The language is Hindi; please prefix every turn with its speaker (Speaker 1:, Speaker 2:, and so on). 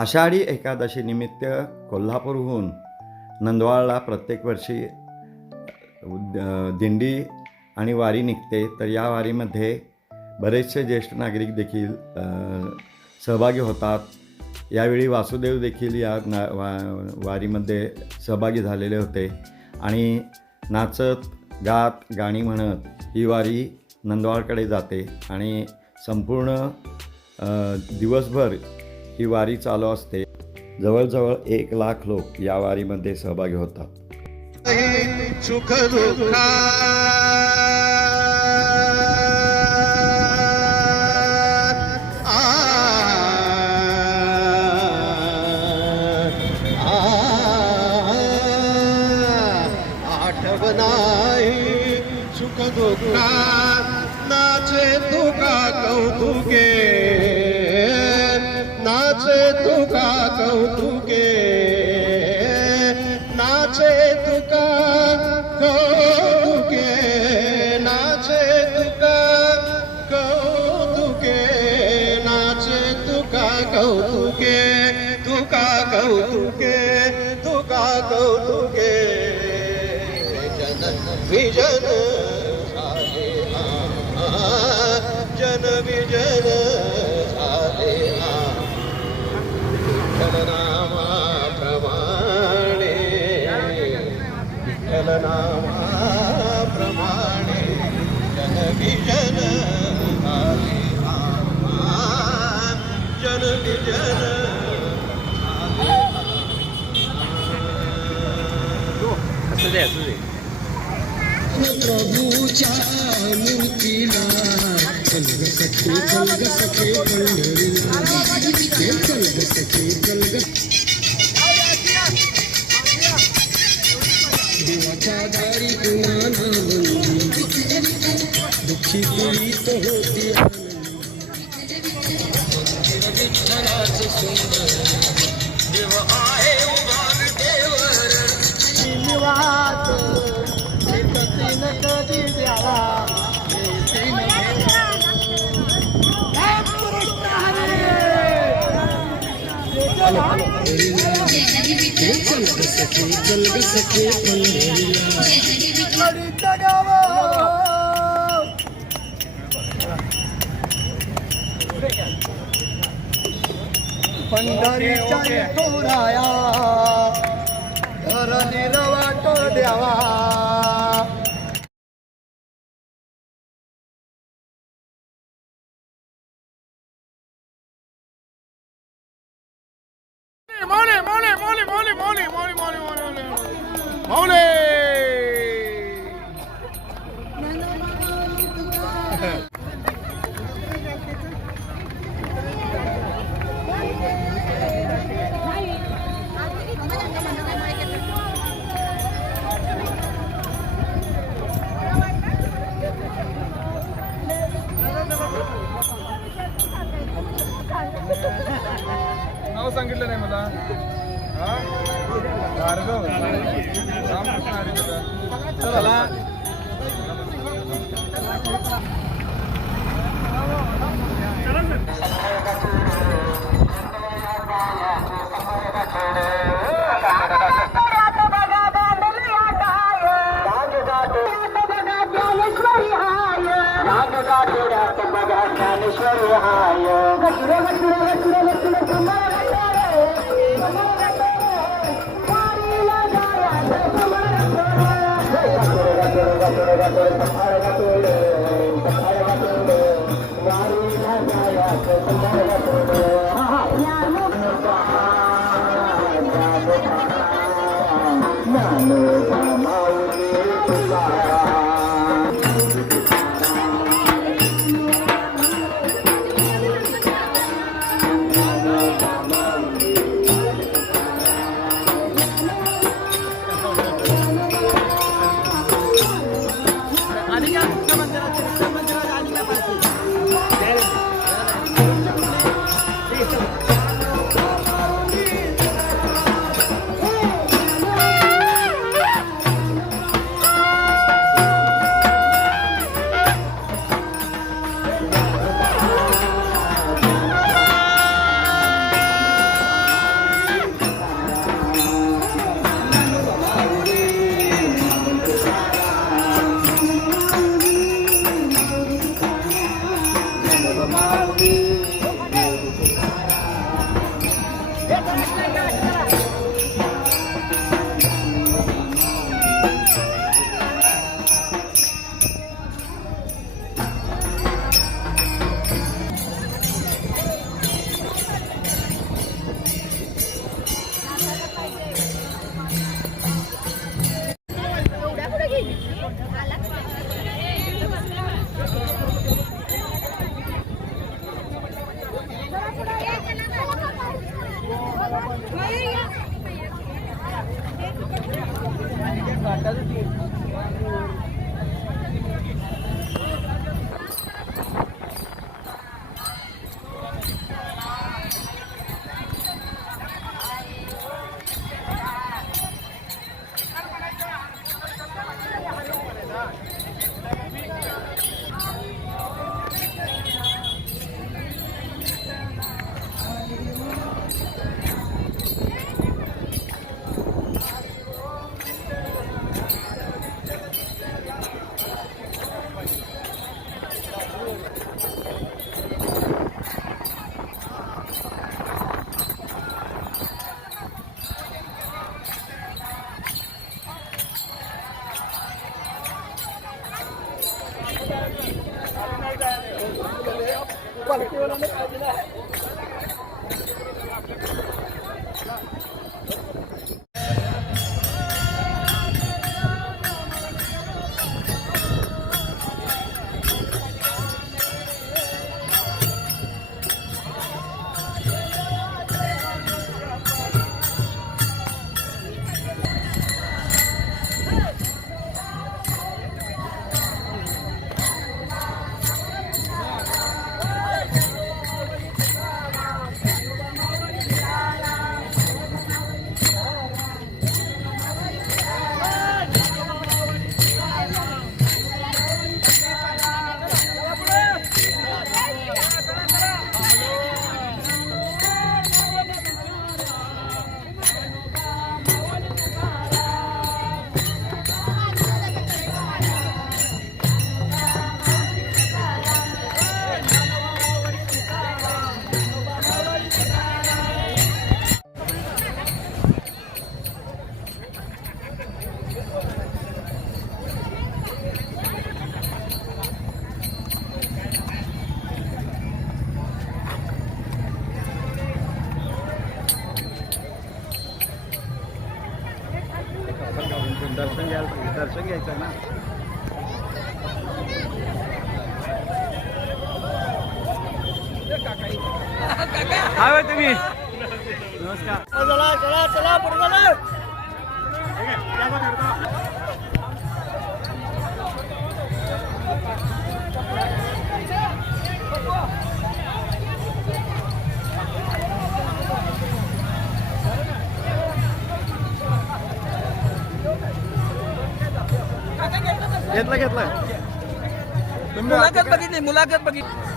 Speaker 1: आषाढी एकादशी निमित्त कोल्हापूरहून नंदवाळला प्रत्येक वर्षी दिंडी आणि वारी निघते. तर या वारीमध्ये बरेचसे ज्येष्ठ नागरिक देखील सहभागी होतात. यावेळी वासुदेव देखील या ना वा वारीमध्ये सहभागी झालेले होते. आणि नाचत गात गाणी म्हणत ही वारी नंदवाळकडे जाते. आणि संपूर्ण दिवसभर ही वारी चालू असते. जवळजवळ एक लाख लोक या वारीमध्ये सहभागी होतात.
Speaker 2: सुख दुःखा सुख नाचे तुका कौतुके. नाचे तुका कौतुके, नाचे तुका कौतुके, नाचे तुका कौतुके, नाचे तुका कौतुके तुका कौतुके तुका कौतुके। जन विजन जन विजन। विठ्ठलनामा प्रमाणे विठ्ठलनामा प्रमाणे जनविजन आले आमा जनविजन
Speaker 3: असू दे असू दे
Speaker 2: प्रभूच्या मूर्तीला कलग सखे दुखी पूरी तो होती सके चल भी सके बड़ी जगह पंडरी चल तोराया धरणी रवा तो देवा Money, money, money, money, money, money. மௌனே नाव सांगितलं नाही मला भार्गव रामकृष्ण हरी चला ज्ञानेश्वरी हाय गजरे गजरे गजरे Namo Namo Namo Namo え?
Speaker 4: casa do quality वाला घ्यायचं ना.
Speaker 5: काय तुम्ही. नमस्कार.
Speaker 6: चला चला चला पुढे चला.
Speaker 7: घेतलं घेतलं.
Speaker 8: मुलाखत बघितली मुलाखत बघितली.